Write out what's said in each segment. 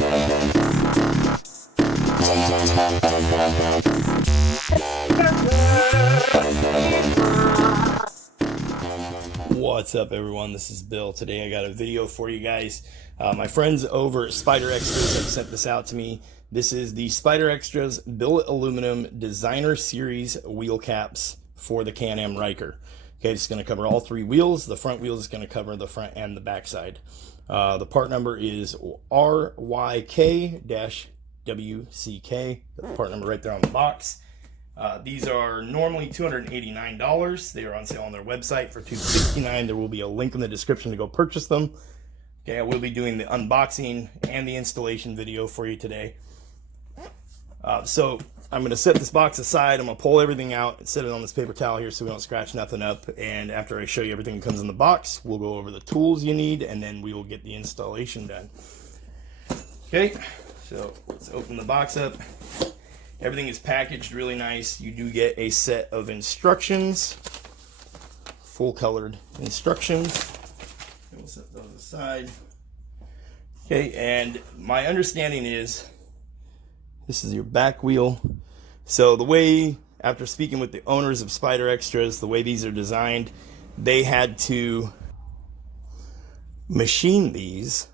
What's up, everyone? This is Bill. Today I got a video for you guys. My friends over at Spyder Extras have sent this out to me. This is the Spyder Extras billet aluminum designer series wheel caps for the Can-Am Ryker. Okay, it's going to cover all three wheels. The front wheel is going to cover the front and the back side. The part number is RYK-WCK. The part number right there on the box. These are normally $289. They are on sale on their website for $269. There will be a link in the description to go purchase them. Okay, I will be doing the unboxing and the installation video for you today. So I'm going to set this box aside. I'm going to pull everything out and set it on this paper towel here so we don't scratch nothing up. And after I show you everything that comes in the box, we'll go over the tools you need, and then we will get the installation done. Okay, so let's open the box up. Everything is packaged really nice. You do get a set of instructions, full colored instructions. We'll set those aside. Okay, and my understanding is this is your back wheel. So the way, after speaking with the owners of Spyder Extras, the way these are designed, they had to machine these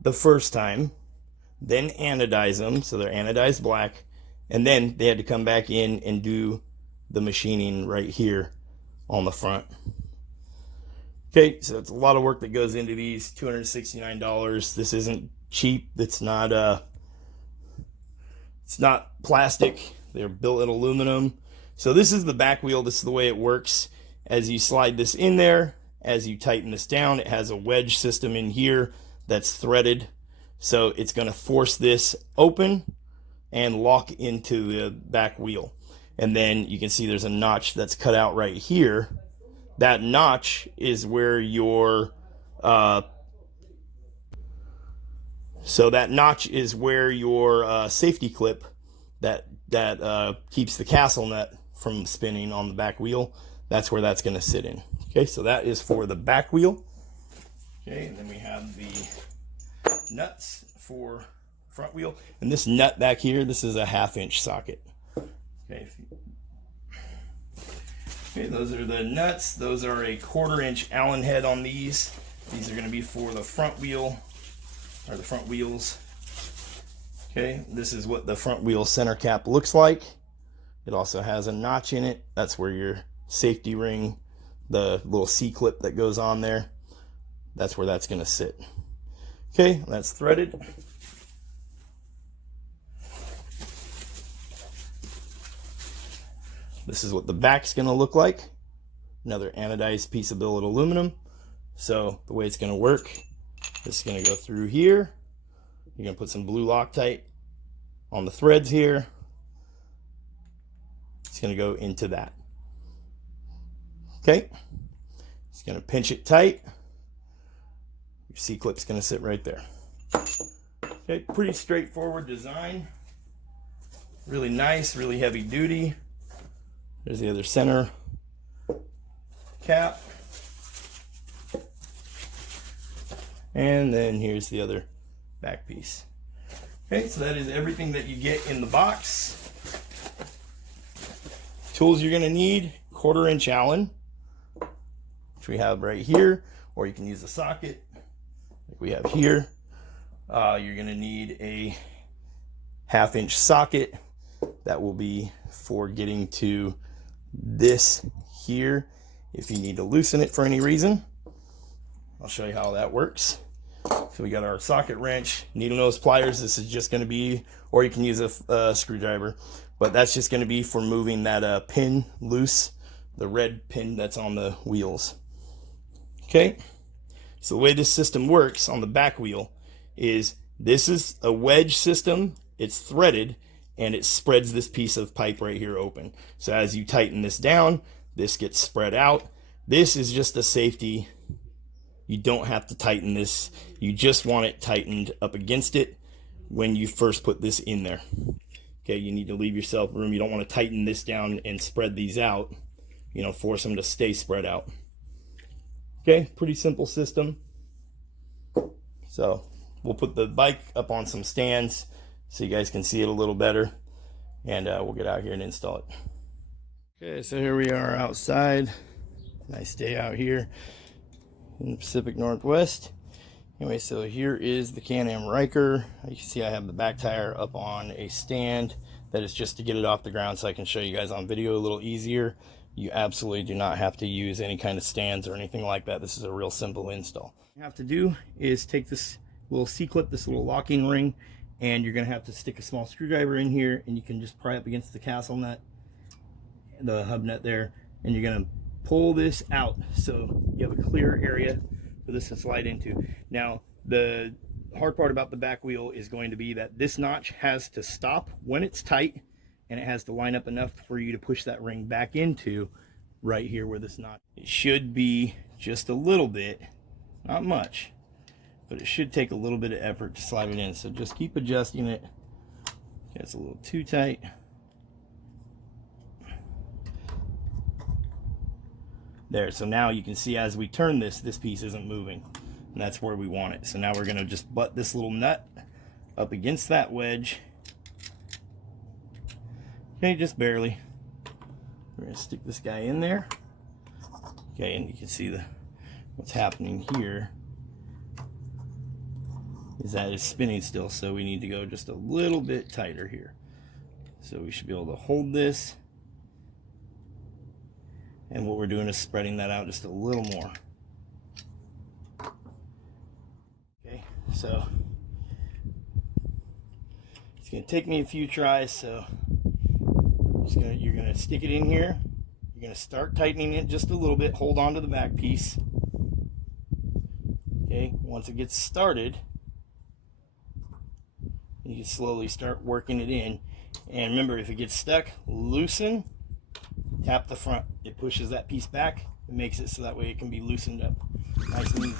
the first time, then anodize them, so they're anodized black, and then they had to come back in and do the machining right here on the front. Okay, so it's a lot of work that goes into these. $269. This isn't cheap. It's not plastic. They're built in aluminum. So this is the back wheel. This is the way it works. As you slide this in there, as you tighten this down, it has a wedge system in here that's threaded. So it's going to force this open and lock into the back wheel. And then you can see there's a notch that's cut out right here. That notch is where your safety clip that keeps the castle nut from spinning on the back wheel, that's where that's going to sit in. Okay, so that is for the back wheel. Okay, and then we have the nuts for front wheel, and this nut back here, this is a 1/2 inch socket. Okay, those are the nuts. Those are a 1/4 inch Allen head on these. These are going to be for the front wheel, or the front wheels. Okay, this is what the front wheel center cap looks like. It also has a notch in it. That's where your safety ring, the little C-clip that goes on there, that's where that's going to sit. Okay, that's threaded. This is what the back's going to look like. Another anodized piece of billet aluminum. So the way it's going to work, this is going to go through here. You're going to put some blue Loctite on the threads here. It's going to go into that. Okay, it's going to pinch it tight. Your C-clip's going to sit right there. Okay, pretty straightforward design. Really nice, really heavy duty. There's the other center cap. And then here's the other back piece. Okay, so that is everything that you get in the box. Tools you're going to need: 1/4 inch Allen, which we have right here, or you can use a socket like we have here. You're going to need a 1/2 inch socket. That will be for getting to this here if you need to loosen it for any reason. I'll show you how that works. So we got our socket wrench, needle nose pliers. This is just going to be, or you can use a screwdriver, but that's just going to be for moving that pin loose, the red pin that's on the wheels. Okay, so the way this system works on the back wheel is this is a wedge system. It's threaded, and it spreads this piece of pipe right here open. So as you tighten this down, this gets spread out. This is just a safety. You don't have to tighten this. You just want it tightened up against it when you first put this in there. Okay, you need to leave yourself room. You don't want to tighten this down and spread these out. You know, force them to stay spread out. Okay, pretty simple system. So we'll put the bike up on some stands so you guys can see it a little better, and we'll get out here and install it. Okay, so here we are outside. Nice day out here in the Pacific Northwest. Anyway, so here is the Can-Am Ryker. You can see I have the back tire up on a stand. That is just to get it off the ground so I can show you guys on video a little easier. You absolutely do not have to use any kind of stands or anything like that. This is a real simple install. What you have to do is take this little C-clip, this little locking ring, and you're going to have to stick a small screwdriver in here, and you can just pry up against the castle nut, the hub nut there, and you're going to pull this out so you have a clear area for this to slide into. Now, the hard part about the back wheel is going to be that this notch has to stop when it's tight, and it has to line up enough for you to push that ring back into right here where this notch. It should be just a little bit, not much, but it should take a little bit of effort to slide it in. So just keep adjusting it. It's a little too tight. There, so now you can see as we turn this, this piece isn't moving, and that's where we want it. So now we're gonna just butt this little nut up against that wedge. Okay, just barely. We're gonna stick this guy in there. Okay, and you can see what's happening here is that it's spinning still, so we need to go just a little bit tighter here. So we should be able to hold this. And what we're doing is spreading that out just a little more. Okay, so it's gonna take me a few tries, so you're gonna stick it in here. You're gonna start tightening it just a little bit. Hold on to the back piece. Okay, once it gets started, you can slowly start working it in. And remember, if it gets stuck, loosen. Tap the front. It pushes that piece back. It makes it so that way it can be loosened up nice and easy.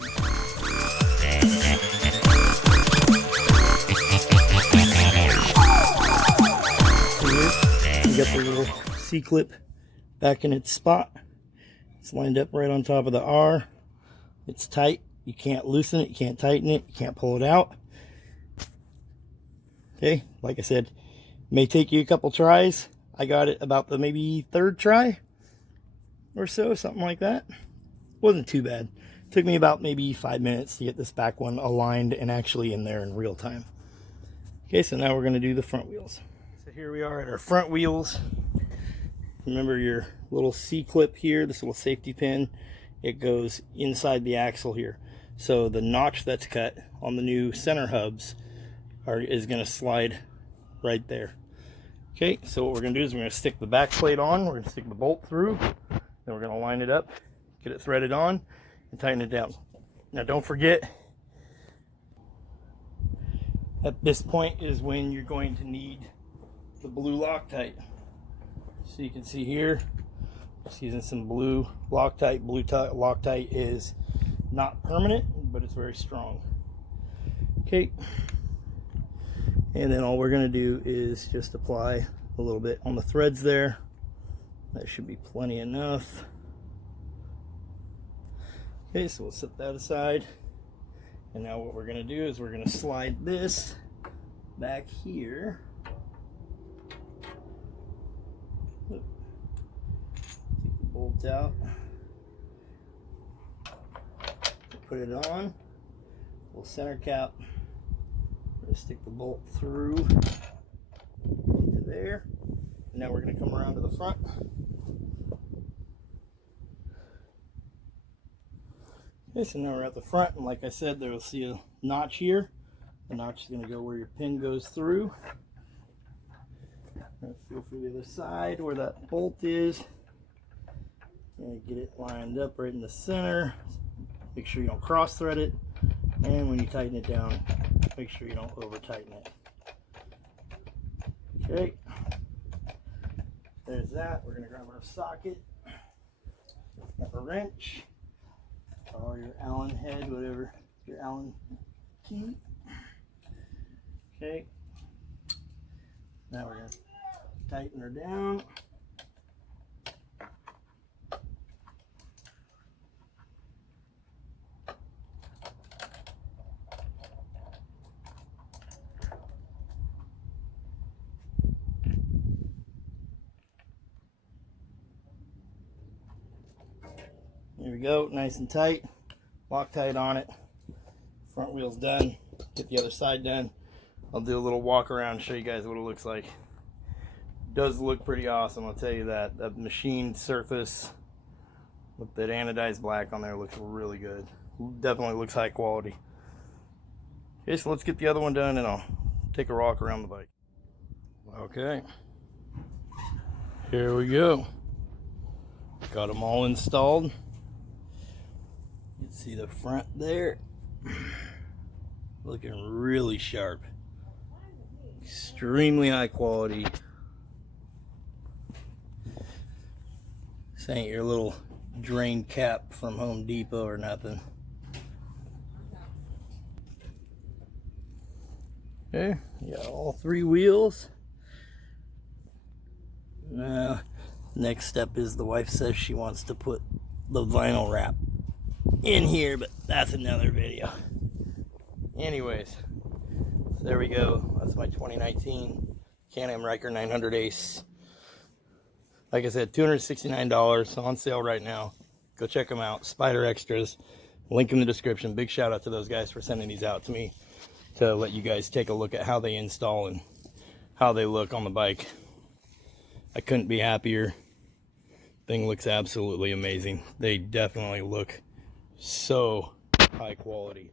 Here, you got the little C-clip back in its spot. It's lined up right on top of the R. It's tight. You can't loosen it. You can't tighten it. You can't pull it out. Okay, like I said, may take you a couple tries. I got it about the maybe third try or so, something like that. Wasn't too bad. Took me about maybe 5 minutes to get this back one aligned and actually in there in real time. Okay, so now we're going to do the front wheels. So here we are at our front wheels. Remember your little C-clip here, this little safety pin, it goes inside the axle here. So the notch that's cut on the new center hubs is going to slide right there. Okay, so what we're going to do is we're going to stick the back plate on, we're going to stick the bolt through, then we're going to line it up, get it threaded on, and tighten it down. Now don't forget, at this point is when you're going to need the blue Loctite. So you can see here, just using some blue Loctite. Blue Loctite is not permanent, but it's very strong. Okay. And then all we're going to do is just apply a little bit on the threads there. That should be plenty enough. Okay, so we'll set that aside. And now what we're going to do is we're going to slide this back here. Take the bolt out. Put it on. Little center cap. Stick the bolt through to there. And now we're going to come around to the front. Okay, so now we're at the front, and like I said, there will see a notch here. The notch is going to go where your pin goes through. Let's go for the other side where that bolt is. And get it lined up right in the center. Make sure you don't cross thread it. And when you tighten it down, make sure you don't over tighten it. Okay, there's that. We're going to grab our socket, a wrench, or your Allen head, whatever, your Allen key. Okay, now we're going to tighten her down. There we go, nice and tight. Loctite on it. Front wheel's done. Get the other side done. I'll do a little walk around and show you guys what it looks like. It does look pretty awesome, I'll tell you that. That machined surface with that anodized black on there looks really good. Definitely looks high quality. Okay, so let's get the other one done and I'll take a walk around the bike. Okay, here we go. Got them all installed. You can see the front there. Looking really sharp. Extremely high quality. This ain't your little drain cap from Home Depot or nothing. Okay, you got all 3 wheels. Now, next step is the wife says she wants to put the vinyl wrap in here, but that's another video. Anyways, so there we go. That's my 2019 Can-Am Ryker 900 Ace. Like I said, $269 on sale right now. Go check them out. Spyder Extras. Link in the description. Big shout out to those guys for sending these out to me to let you guys take a look at how they install and how they look on the bike. I couldn't be happier. Thing looks absolutely amazing. They definitely look so high quality.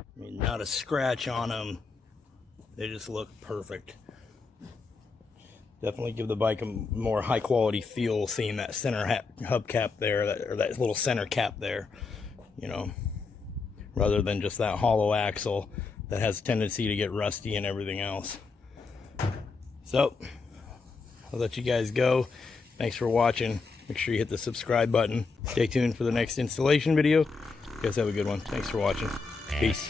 I mean, not a scratch on them. They just look perfect. Definitely give the bike a more high quality feel, seeing that center hubcap there, or that little center cap there, you know, rather than just that hollow axle that has a tendency to get rusty and everything else. So I'll let you guys go. Thanks for watching. Make sure you hit the subscribe button. Stay tuned for the next installation video. You guys have a good one. Thanks for watching. Peace.